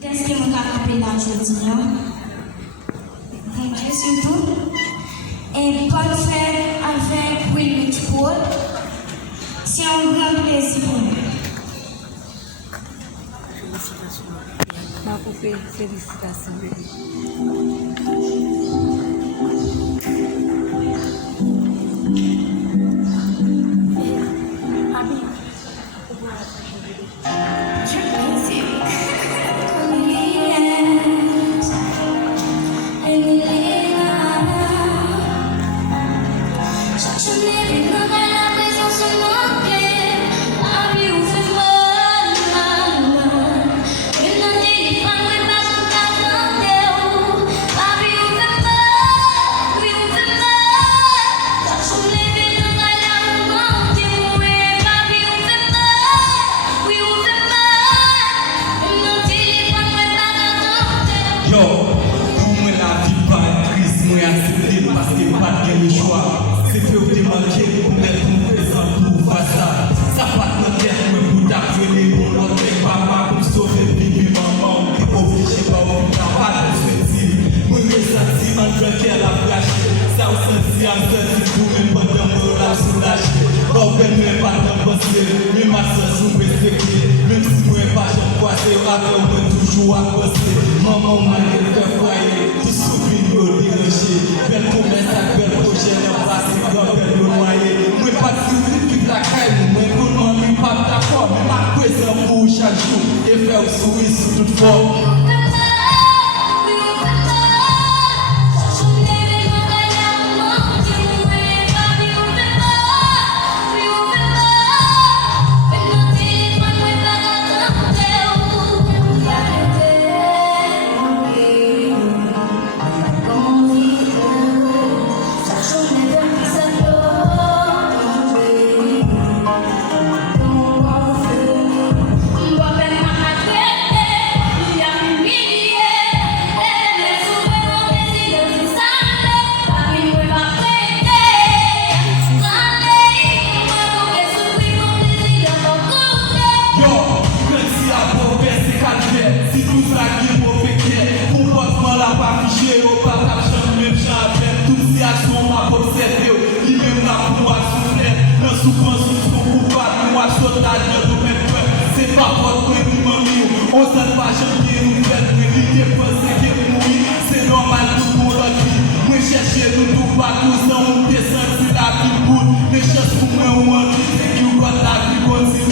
Qu'est-ce que mon appelé là aujourd'hui? Donc, surtout, et bonne fête avec Will Sport. C'est un grand plaisir pour nous. Ma poupée, félicitations, bébé. Parce que pas de choix, c'est que vous démarquez pour mettre mon présent pour faire ça. Ça part de tête, mais vous t'appelez pour notre papa pour sauver bébé maman qui obligé par vous pas de souci. Vous me sentez en train de la flash, ça vous sentez en train de vous même pas de me la soulager. Vous ne pas de penser, mais ma soeur sous respecter. Même si moi pas j'en croise, avec moi toujours à penser. Maman m'a dit que foyer, tout souffrir au diriger. Belle promesse à belle projet, on va se faire belle noyer. Moi pas de souffrir qui la crème, moi pour moi, mais pas d'accord. Mais ma présence pour chaque jour, et faire sourire sous toute forme. Si tout ça qui est mauvais, comportement la pas fiché, au pas caption, même j'avais toutes ces actions m'a observé, il même là pour moi souffrir, dans souffrance, son coupable, moi sautage de domaine peur, c'est pas votre prémimanie, on s'en va janvier, nous faire l'idée, penser que mourir, c'est normal tout pour notre vie, moi chercher nous tout partout, sans on descend sur la vie pour, les choses pour moi, on en dit, c'est qu'il y a la vie continue.